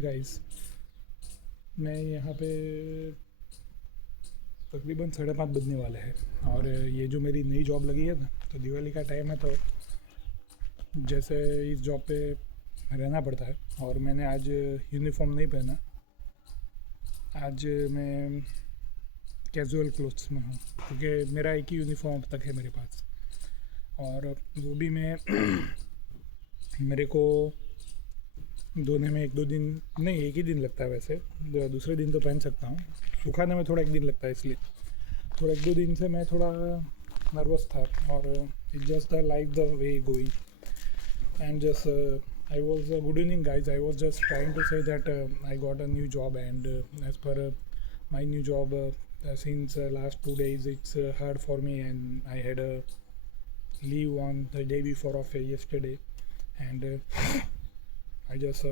Afternoon guys. मैं यहाँ पे तकरीबन 5:30 बजने वाले हैं और ये जो मेरी नई जॉब लगी है ना, तो दिवाली का टाइम है तो जैसे इस जॉब पे रहना पड़ता है। और मैंने आज यूनिफॉर्म नहीं पहना, आज मैं कैजुअल क्लोथ्स में हूँ क्योंकि मेरा एक ही यूनिफॉर्म अब तक है मेरे पास। और वो भी मैं मेरे को धोने में 1-2 दिन नहीं, एक ही दिन लगता है वैसे। दूसरे दिन तो पहन सकता हूँ, सुखाने में थोड़ा एक दिन लगता है, इसलिए थोड़ा 1-2 दिन से मैं थोड़ा नर्वस था। और it just like the way going and just I was good evening guys, I was just trying to say that I got a new job and as per my new job since last 2 days it's hard for me, and I had a leave on the day before of yesterday, and I just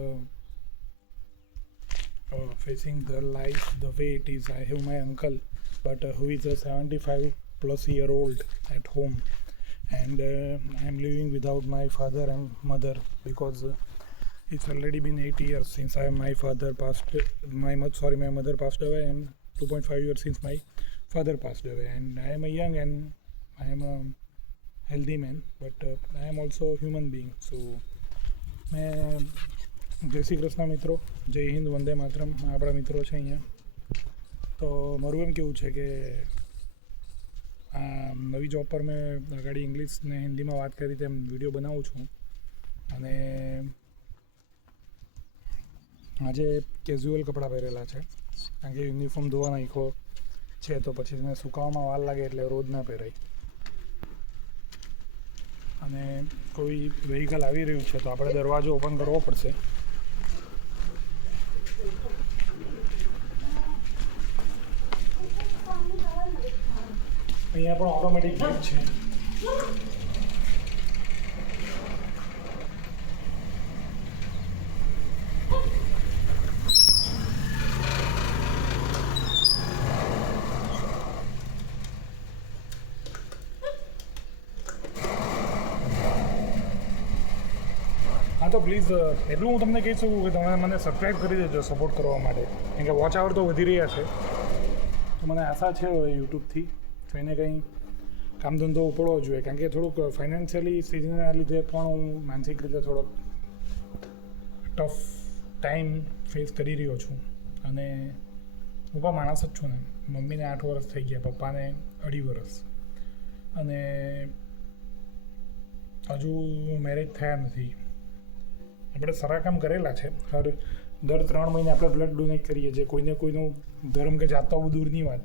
facing the life the way it is. I have my uncle, but who is a 75 plus year old at home, and I am living without my father and mother because it's already been 8 years since my mother passed away, and 2.5 years since my father passed away. And I am a young and I am a healthy man, but I am also a human being. So मैं જય શ્રી કૃષ્ણ મિત્રો, જય હિન્દ, વંદે માતરમ આપણા મિત્રો છે અહીંયા. તો મારું એમ કેવું છે કે આ નવી જોબ પર મેં આગળ ઇંગ્લિશ ને હિન્દીમાં વાત કરી તેમ વિડીયો બનાવું છું. અને આજે કેઝ્યુઅલ કપડાં પહેરેલા છે કારણ કે યુનિફોર્મ ધોવા નાખ્યો છે તો પછી એને સુકાવામાં વાર લાગે એટલે રોજ ના પહેરાય. અને કોઈ વ્હીકલ આવી રહ્યું છે તો આપણે દરવાજો ઓપન કરવો પડશે. અહીંયા પણ ઓટોમેટિક ગેટ છે. હા, તો પ્લીઝ એટલું હું તમને કહી શકું કે તમે મને સબસ્ક્રાઈબ કરી દેજો સપોર્ટ કરવા માટે, કેમ કે વોચ આવર તો વધી રહ્યા છે. તો મને આશા છે હવે યુટ્યુબથી કંઈ ને કંઈ કામ ધંધો ઉપડવો જોઈએ, કારણ કે થોડુંક ફાઇનાન્શિયલી સિઝનના લીધે પણ હું માનસિક રીતે થોડોક ટફ ટાઈમ ફેસ કરી રહ્યો છું. અને હું પણ માણસ જ છું ને, મમ્મીને 8 વર્ષ થઈ ગયા, પપ્પાને 2.5 વર્ષ, અને હજુ મેરેજ થયા નથી. આપણે સારા કામ કરેલા છે, દર 3 મહિને આપણે બ્લડ ડોનેટ કરીએ છીએ. કોઈનું ધર્મ કે જાત તો બહુ દૂરની વાત,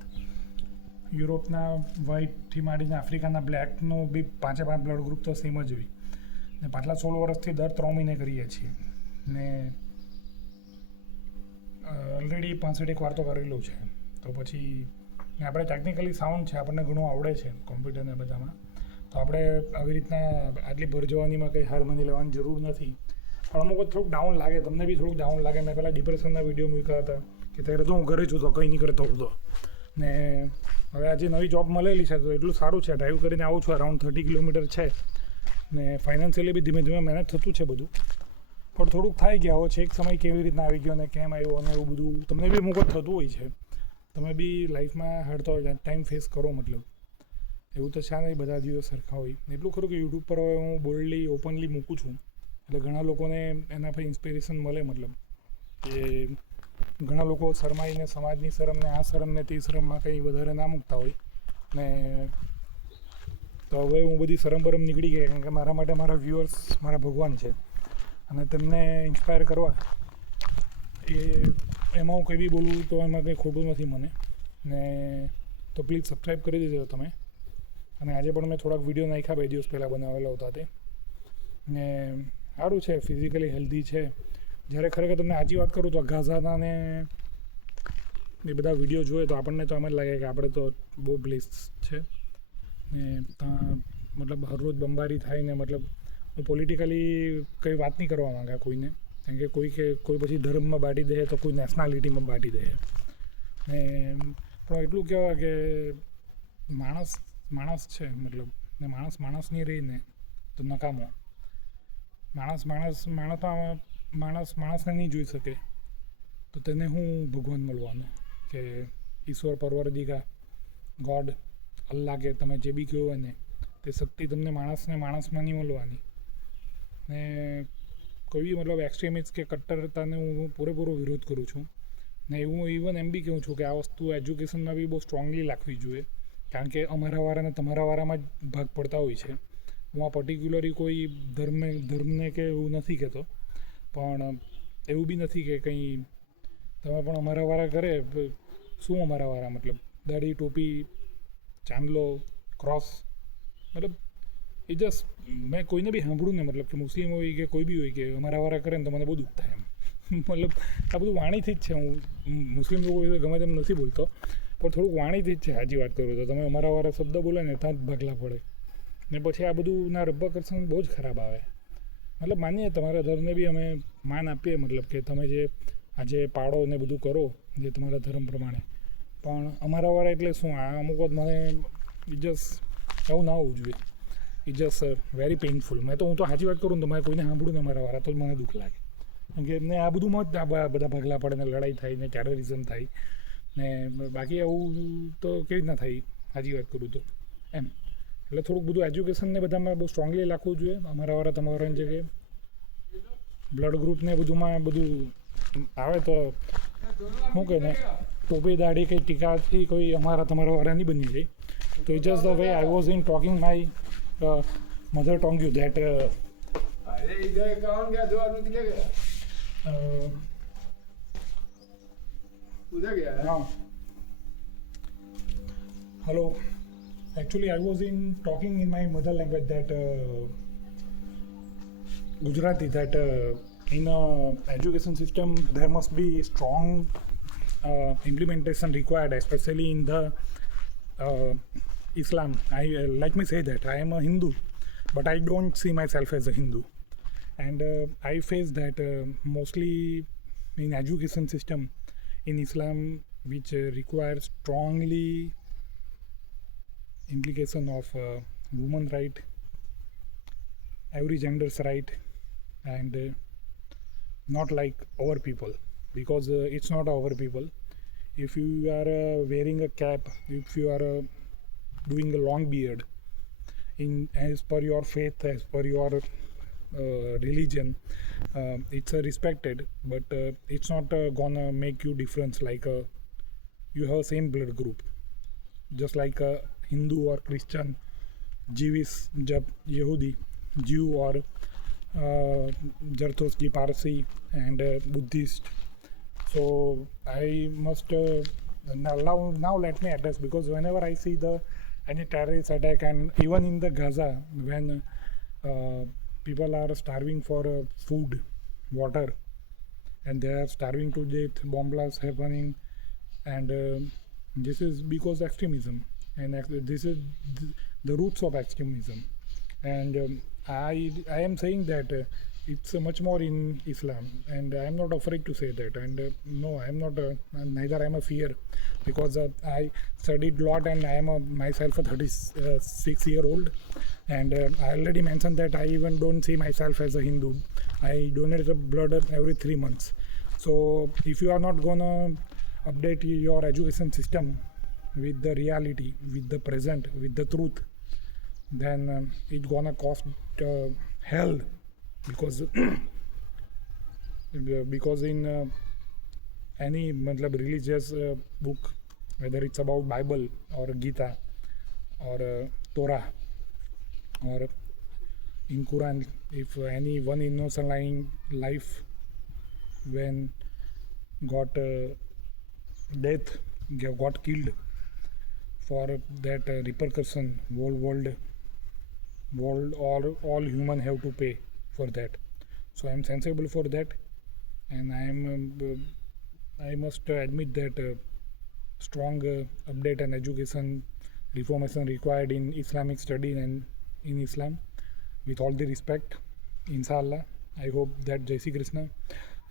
યુરોપના વ્હાઇટથી માંડીને આફ્રિકાના બ્લેકનું બી 5 બ્લડ ગ્રુપ તો સેમ જ હોય ને. પાછલા 16 વર્ષથી દર 3 મહિને કરીએ છીએ ને ઓલરેડી 65 વાર તો કરેલું છે. તો પછી આપણે ટેકનિકલી સાઉન્ડ છે, આપણને ઘણું આવડે છે કોમ્પ્યુટરને બધામાં, તો આપણે આવી રીતના આટલી ભર જવાનીમાં કંઈ હાર માની લેવાની જરૂર નથી. પણ અમુક થોડુંક ડાઉન લાગે, તમને બી થોડુંક ડાઉન લાગે. મેં પહેલાં ડિપ્રેશનના વિડીયો મૂક્યા હતા કે ત્યારે તો હું ઘરે છું તો કંઈ નહીં કરતો હતો, ને હવે આજે નવી જોબ મળેલી છે તો એટલું સારું છે. ડ્રાઈવ કરીને આવું છું, અરાઉન્ડ 30 કિલોમીટર છે, ને ફાઇનાન્શિયલી બી ધીમે ધીમે મેનેજ થતું છે બધું. પણ થોડુંક થાય કે આવો છે એક સમય કેવી રીતના આવી ગયો અને કેમ આવ્યો, અને એવું બધું તમને બી અમુક થતું હોય છે. તમે બી લાઈફમાં હડતો ટાઈમ ફેસ કરો, મતલબ એવું તો છે નહીં બધા દિવસ સરખા હોય. એટલું ખરું કે યુટ્યુબ પર હવે હું બોલ્ડલી ઓપનલી મૂકું છું એટલે ઘણા લોકોને એના પર ઇન્સ્પિરેશન મળે. મતલબ કે ઘણા લોકો શરમાઈને સમાજની શરમને, આ શરમને તે શરમમાં કંઈ વધારે ના મૂકતા હોય ને. તો હવે હું બધી શરમ બરમ નીકળી ગઈ, કારણ કે મારા માટે મારા વ્યુઅર્સ મારા ભગવાન છે, અને તેમને ઇન્સ્પાયર કરવા એમાં હું કંઈ બી બોલું તો એમાં કંઈ ખોટું નથી મને. ને તો પ્લીઝ સબસ્ક્રાઈબ કરી દેજો તમે. અને આજે પણ મેં થોડાક વિડીયો નાખ્યા 2 દિવસ પહેલાં બનાવેલા હતા તે, ને સારું છે, ફિઝિકલી હેલ્ધી છે. જ્યારે ખરેખર તમને સાચી વાત કરું તો ગાઝાના ને એ બધા વિડીયો જોઈએ તો આપણને તો એમ જ લાગે કે આપણે તો બહુ બ્લેસ છે ને. ત્યાં મતલબ હરરોજ બંબારી થાય ને, મતલબ હું પોલિટિકલી કંઈ વાત નહીં કરવા માંગા કોઈને, કારણ કે કોઈ પછી ધર્મમાં બાંટી દે તો કોઈ નેશનાલિટીમાં બાંટી દે. ને પણ એટલું કહેવાય કે માણસ છે, મતલબ ને માણસ નહીં રહીને તો નકામો. માણસને નહીં જોઈ શકે તો તેને હું ભગવાન મળવાનું કે ઈશ્વર પરવરદિગા ગોડ અલ્લાહ કે તમે જે બી કહો એને તે શક્તિ તમને માણસમાં નહીં મળવાની ને કોઈ બી મતલબ એક્સ્ટ્રીમિસ્ટ કે કટ્ટરતાને હું પૂરેપૂરો વિરોધ કરું છું ને હું ઇવન એમ બી કહું છું કે આ વસ્તુ એજ્યુકેશનમાં બી બહુ સ્ટ્રોંગલી રાખવી જોઈએ કારણ કે અમારા વાળા અને તમારા વાળામાં જ ભાગ પડતા હોય છે હું આ પર્ટિક્યુલરલી કોઈ ધર્મને કે એવું નથી કહેતો પણ એવું બી નથી કે કંઈ તમે પણ અમારા વાળા કરે શું અમારા વાળા મતલબ દાઢી ટોપી ચાંદલો ક્રોસ મતલબ એ જસ્ટ મેં કોઈને બી સાંભળ્યું ને મતલબ કે મુસ્લિમ હોય કે કોઈ બી હોય કે અમારા વાળા કરે ને તો મને બહુ દુઃખ થાય એમ મતલબ આ બધું વાણીથી જ છે હું મુસ્લિમ લોકો ગમે તેમ નથી બોલતો પણ થોડુંક વાણીથી જ છે સાચી વાત કરું તો તમે અમારા વાળા શબ્દ બોલે ને ત્યાં જ ભાગલા પડે ને પછી આ બધું ના રબ્બાકર્ષણ બહુ જ ખરાબ આવે મતલબ માનીએ તમારા ધર્મને બી અમે માન આપીએ મતલબ કે તમે જે આજે પાડો ને બધું કરો જે તમારા ધર્મ પ્રમાણે પણ અમારા વાળા એટલે શું આ અમુક વખત મને જસ્ટ એવું ના હોવું જોઈએ ઇટ જસ્ટ વેરી પેઇનફુલ હું તો સાચી વાત કરું ને તો મારે કોઈને સાંભળ્યું ને મારા વાળા તો જ મને દુઃખ લાગે કેમ કે એમને આ બધુંમાં જ બધા ભાગલા પડે ને લડાઈ થાય ને ટેરરિઝમ થાય ને બાકી આવું તો કેવી રીતના થાય સાચી વાત કરું તો એમ એટલે થોડુંક બધું એજ્યુકેશનને બધામાં બહુ સ્ટ્રોંગલી રાખવું જોઈએ અમારા વાળા તમારાની જગ્યાએ બ્લડ ગ્રુપને બધુંમાં બધું આવે તો શું કહે ને ટોપી દાઢી કંઈ ટીકાથી કોઈ અમારા તમારા વાળા નહીં બની જાય તો it just the way I was in talking my mother Tong you that hello actually I was in talking in my mother language that Gujarati that in a education system there must be strong implementation required especially in the Islam. Let me say that I am a Hindu but I don't see myself as a Hindu and I face that mostly in education system in Islam which requires strongly implication of woman right, every gender's right and not like our people because it's not our people. If you are wearing a cap, if you are doing a long beard in as per your faith, as per your religion, it's respected but it's not gonna make you difference like you have same blood group just like a Hindu or Christian, Jewish, Yehudi, Jew or Zarthostri, Parsi and Buddhist. So I must now let me address because whenever I see any terrorist attack and even in the Gaza when people are starving for food, water and they are starving to death, bomb blasts happening and this is because extremism and this is the roots of extremism and I am saying that it's much more in Islam and I am not afraid to say that and no I am not neither I am a fear because I studied a lot and I am myself a 36-year-old and I already mentioned that I even don't see myself as a Hindu. I donate the blood every 3 months. So if you are not gonna update your education system with the reality, with the present, with the truth, then it's gonna cost hell because in any religious book, whether it's about Bible or Gita or Torah or in Quran, if any one innocent life when got death got killed for that repercussion whole world all human have to pay for that. So I am sensible for that and I must admit that strong update and education reformation required in Islamic study and in Islam with all the respect inshallah. I hope that જય શ્રી કૃષ્ણ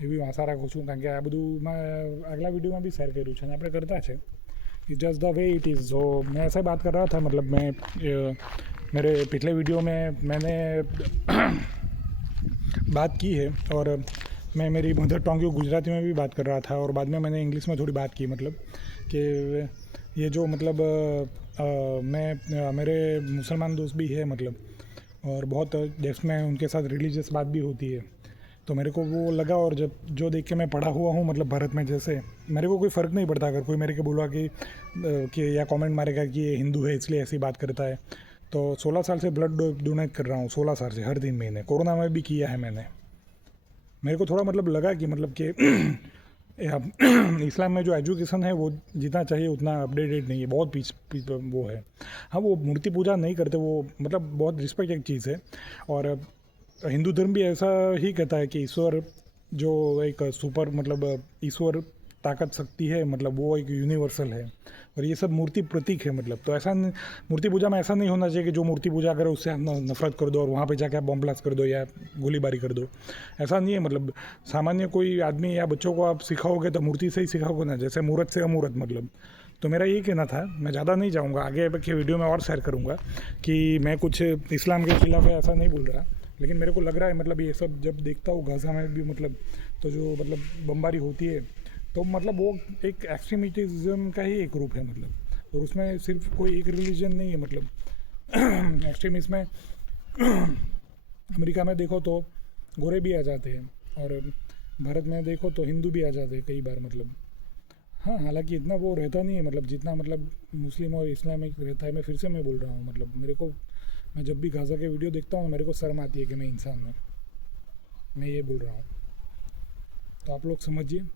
એવી આશા રાખું છું કારણ કે આ બધું આગલા વિડીયોમાં બી શેર કર્યું છે અને આપણે કરતા છે it's just the way it is. जो मैं ऐसे बात कर रहा था मतलब मैं मेरे पिछले वीडियो में मैंने बात की है और मैं मेरी मदर टंग गुजराती में भी बात कर रहा था और बाद में मैंने इंग्लिश में थोड़ी बात की, मतलब कि ये जो मतलब मेरे मुसलमान दोस्त भी है मतलब, और बहुत जिसमें उनके साथ रिलीजियस बात भी होती है, तो मेरे को वो लगा। और जब जो देख के मैं पढ़ा हुआ हूँ मतलब भारत में, जैसे मेरे को कोई फ़र्क नहीं पड़ता अगर कोई मेरे को बोला कि या कमेंट मारेगा कि ये हिंदू है इसलिए ऐसी बात करता है। तो 16 साल से ब्लड डोनेट कर रहा हूँ, 16 साल से हर 3 महीने, कोरोना में भी किया है मैंने। मेरे को थोड़ा मतलब लगा कि मतलब कि इस्लाम में जो एजुकेशन है वो जितना चाहिए उतना अपडेटेड नहीं है, बहुत पीछ वो है। हाँ, वो मूर्ति पूजा नहीं करते, वो मतलब बहुत रिस्पेक्ट एक चीज़ है। और हिंदू धर्म भी ऐसा ही कहता है कि ईश्वर जो एक सुपर मतलब ईश्वर ताकत शक्ति है, मतलब वो एक यूनिवर्सल है, और ये सब मूर्ति प्रतीक है मतलब। तो ऐसा मूर्ति पूजा में ऐसा नहीं होना चाहिए कि जो मूर्ति पूजा करे उससे आप नफरत कर दो और वहाँ पे जाके आप बॉम्ब ब्लास्ट कर दो या गोलीबारी कर दो। ऐसा नहीं है मतलब। सामान्य कोई आदमी या बच्चों को आप सिखाओगे तो मूर्ति से ही सिखाओगे ना, जैसे मूर्त से अमूर्त मतलब। तो मेरा यही कहना था, मैं ज़्यादा नहीं जाऊँगा आगे के वीडियो में और शेयर करूँगा कि मैं कुछ इस्लाम के खिलाफ है ऐसा नहीं बोल रहा, लेकिन मेरे को लग रहा है मतलब ये सब जब देखता हूँ गाज़ा में भी मतलब, तो जो मतलब बमबारी होती है तो मतलब वो एक एक्सट्रीमिज्म का ही एक रूप है मतलब। और उसमें सिर्फ कोई एक रिलीजन नहीं है मतलब। एक्सट्रीमिज्म में अमेरिका में देखो तो गोरे भी आ जाते हैं, और भारत में देखो तो हिंदू भी आ जाते हैं कई बार मतलब। हाँ, हालांकि इतना वो रहता नहीं है मतलब जितना मतलब मुस्लिम और इस्लामिक रहता है। मैं फिर से मैं बोल रहा हूँ मतलब, मेरे को मैं जब भी गाज़ा के वीडियो देखता हूँ मेरे को शर्म आती है कि मैं इंसान हूँ, मैं ये बोल रहा हूँ। तो आप लोग समझिए।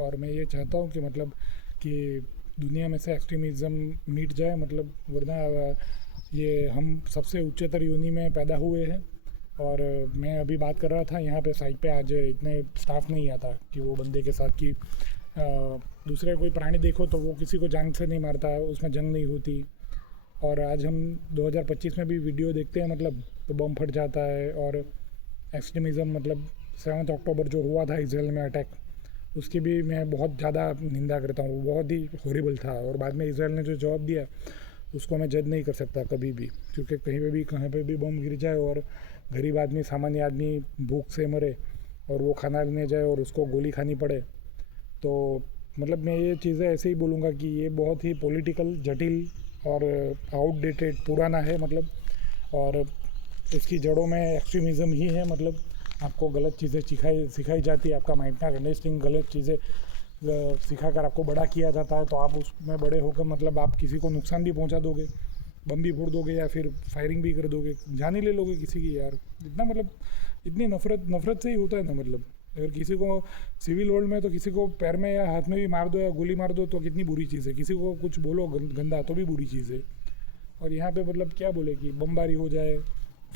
और मैं ये चाहता हूँ कि मतलब कि दुनिया में से एक्सट्रीमिज़म मिट जाए मतलब, वरना ये हम सबसे उच्चतर योनि में पैदा हुए हैं। और मैं अभी बात कर रहा था यहाँ पे साइड पे, आज इतने स्टाफ नहीं आता कि वो बंदे के साथ कि दूसरे कोई प्राणी देखो तो वो किसी को जान से नहीं मारता, उसमें जंग नहीं होती। और आज हम 2025 में भी वीडियो देखते हैं मतलब, तो बम फट जाता है। और एक्सट्रीमिज़म मतलब 7 अक्टूबर जो हुआ था इसराइल में अटैक, उसकी भी मैं बहुत ज़्यादा निंदा करता हूँ, वो बहुत ही हॉरिबल था। और बाद में इसराइल ने जो जवाब दिया उसको मैं जज नहीं कर सकता कभी भी, क्योंकि कहीं पे भी बम गिर जाए और गरीब आदमी, सामान्य आदमी भूख से मरे और वो खाना लेने जाए और उसको गोली खानी पड़े, तो मतलब मैं ये चीज़ें ऐसे ही बोलूँगा कि ये बहुत ही पॉलिटिकल, जटिल और आउटडेटेड, पुराना है मतलब। और इसकी जड़ों में एक्सट्रीमिज़म ही है मतलब। आपको गलत चीज़ें सिखाई जाती है, आपका माइंड का कंडीशनिंग, गलत चीज़ें सिखाकर आपको बड़ा किया जाता है, तो आप उसमें बड़े होकर मतलब आप किसी को नुकसान भी पहुंचा दोगे, बम भी फोड़ दोगे या फिर फायरिंग भी कर दोगे, जान ही ले लोगे किसी की। यार इतना मतलब इतनी नफ़रत से ही होता है ना मतलब। अगर किसी को सिविल वर्ल्ड में तो किसी को पैर में या हाथ में भी मार दो या गोली मार दो तो कितनी बुरी चीज़ है, किसी को कुछ बोलो गंदा तो भी बुरी चीज़ है। और यहाँ पे मतलब क्या बोले कि बमबारी हो जाए,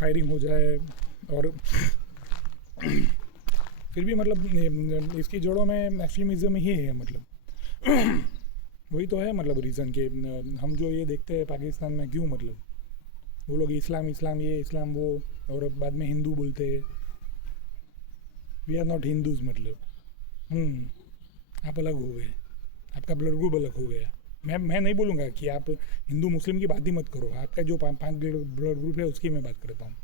फायरिंग हो जाए, और फिर भी मतलब इसकी जड़ों में एक्सट्रीमिज़म ही है मतलब। वही तो है मतलब रीज़न कि हम जो ये देखते हैं पाकिस्तान में क्यों मतलब, वो लोग इस्लाम ये इस्लाम वो, और बाद में हिंदू बोलते हैं। वी आर नॉट हिंदूज़ मतलब। आप अलग हो गए, आपका ब्लड ग्रुप अलग हो गया। मैं नहीं बोलूँगा कि आप हिंदू मुस्लिम की बात ही मत करो, आपका जो 5 ब्लड ग्रुप है उसकी मैं बात करता हूँ।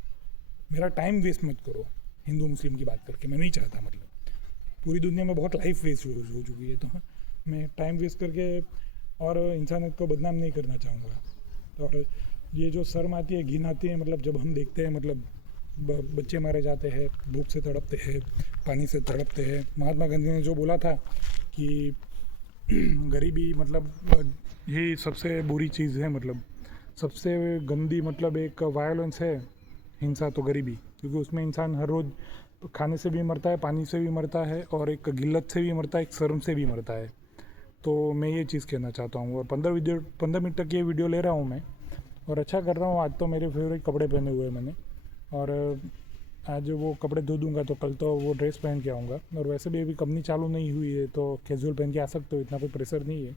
मेरा टाइम वेस्ट मत करो हिंदू मुस्लिम की बात करके, मैं नहीं चाहता मतलब। पूरी दुनिया में बहुत लाइफ वेस्ट हो चुकी है, तो मैं टाइम वेस्ट करके और इंसानियत को बदनाम नहीं करना चाहूँगा। और ये जो शर्म आती है, घिन आती है मतलब जब हम देखते हैं मतलब बच्चे मारे जाते हैं, भूख से तड़पते हैं, पानी से तड़पते हैं। महात्मा गांधी ने जो बोला था कि गरीबी मतलब ये सबसे बुरी चीज़ है मतलब, सबसे गंदी मतलब एक वायलेंस है हिंसा तो गरीबी, क्योंकि उसमें इंसान हर रोज़ खाने से भी मरता है, पानी से भी मरता है, और एक गिल्लत से भी मरता है, एक शर्म से भी मरता है। तो मैं ये चीज़ कहना चाहता हूँ। और 15 मिनट तक ये वीडियो ले रहा हूँ मैं, और अच्छा कर रहा हूँ। आज तो मेरे फेवरेट कपड़े पहने हुए हैं मैंने, और आज वो कपड़े धो दूँगा तो कल तो वो ड्रेस पहन के आऊँगा। और वैसे भी अभी कंपनी चालू नहीं हुई है तो कैजुअल पहन के आ सकते हो, इतना कोई प्रेशर नहीं है।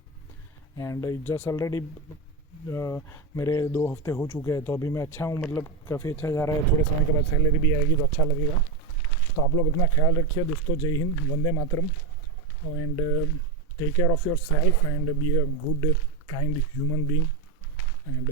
एंड जस्ट ऑलरेडी मेरे 2 हफ्ते हो चुके हैं, तो अभी मैं अच्छा हूँ मतलब, काफ़ी अच्छा जा रहा है। थोड़े समय के बाद सैलरी भी आएगी तो अच्छा लगेगा। तो आप लोग अपना ख्याल रखिए दोस्तों। जय हिंद, वंदे मातरम, and take care of yourself and be a good kind human being, and